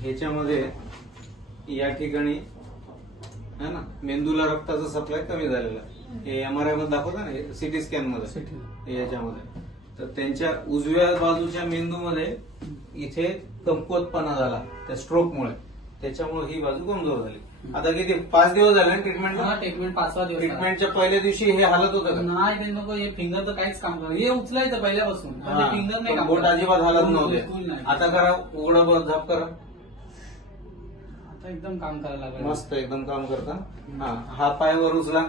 ह्याच्यामध्ये या ठिकाणी है ना मेंदूला रक्ताचा सप्लाय कमी झालेला आहे. हे एमआरआय मध्ये दाखवता ना, सिटी स्कॅन मध्ये याच्यामध्ये. तर त्यांच्या उजव्या बाजूच्या मेंदूमध्ये इथे कमकुवतपणा झाला त्या स्ट्रोकमुळे, त्याच्यामुळे ही बाजू कमजोर झाली. आता किती 5 दिवस झाले ना ट्रीटमेंट? ट्रीटमेंट 5-6 दिवस. ट्रीटमेंटच्या पहिल्या दिवशी हे हालत होतं का? नाही, ते नको. हे फिंगर तर काहीच काम करत, हे उचलायचं पहिल्यापासून, फिंगर नाही काम बोट करत. अजिबात हालत नव्हते. बिलकुल नाही. आता करा, उघडा बस, झाप करा. आता एकदम काम करायला लागलं. मस्त एकदम काम करता. हा पाय वर उचला.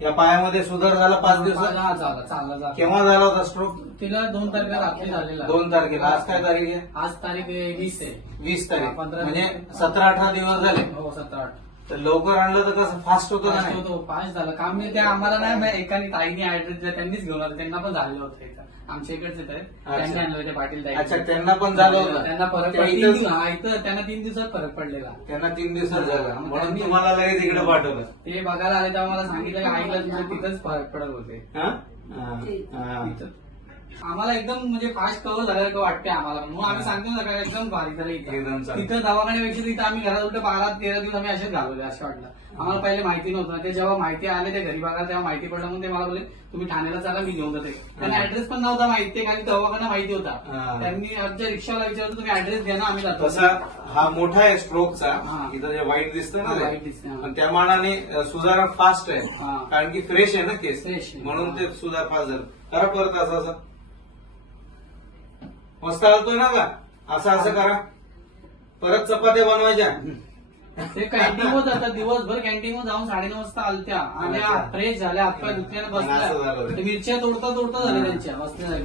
या पायामध्ये सुधार झाला 5 दिवसात? चालला. केव्हा झाला होता स्ट्रोक? तिला 2 तारखेला रात्री झालेला. 2 तारखेला. आज काय तारीख आहे? आज तारीख 20 आहे. 20 तारीख. 15 म्हणजे 17-18 दिवस झाले. हो, 17-8. तर लवकर आणलं तर कसं फास्ट होतं का नाही? फास्ट झालं काम. नाही, ते आम्हाला नाही, एकाने ताईने ऍड्रेस दिला, त्यांनीच घेऊन आलं. त्यांना पण झालेलं होतं इथं. आमच्या इकडचे आहेत, त्यांनी आणलं होते पाटील ताई. अच्छा, त्यांना पण झालं होतं. त्यांना फरक पडला. इथं त्यांना 3 दिवसात फरक पडलेला. त्यांना 3 दिवसात झाला, म्हणून तुम्हाला लगेच इकडे पाठवलं. ते बघायला आले तेव्हा मला सांगितलं की आईला तुझ्या तिथंच फरक पडत होते. आम्हाला एकदम म्हणजे फास्ट कव्हर झाल्यासारखं वाटते आम्हाला, म्हणून आम्ही सांगतो ना काय एकदम भारी झालं एकदम चांगलं. तिथं दवाखान्यापेक्षा तिथं आम्ही घरात उलट 12-13 दिवस आम्ही असेच घालवले असं वाटलं. आम्हाला पहिले माहिती नव्हतं. ते जेव्हा माहिती आले ते घरी बघायला तेव्हा माहिती पडलं, म्हणून ते मला बोलले तुम्ही ठाण्याला चला, मी घेऊन जाते. त्यांना ऍड्रेस पण नव्हता माहिती, कारण दवाखाना माहिती होता. त्यांनी आमच्या रिक्षाला विचारलं तुम्ही ऍड्रेस द्या ना, आम्ही जातो. तसा हा मोठा आहे स्ट्रोकचा, इथं जे वाईट दिसतं ना, वाईट दिसतं. आणि त्या मानाने सुधारणा फास्ट आहे, कारण की फ्रेश आहे ना केस, फ्रेश, म्हणून ते सुधार फास्ट झालं. करा परत असं असं. मस्त हलतोय ना का? असं असं करा. परत चपात्या बनवायच्या. ते कॅन्टीनवर जातात दिवसभर, कॅन्टीनवर जाऊन 9:30 वाजता आलत्या, आल्या फ्रेश झाल्या, हातपाय दुखल्यानं बसल्या, मिरच्या तोडता झाल्या त्यांच्या बसल्या.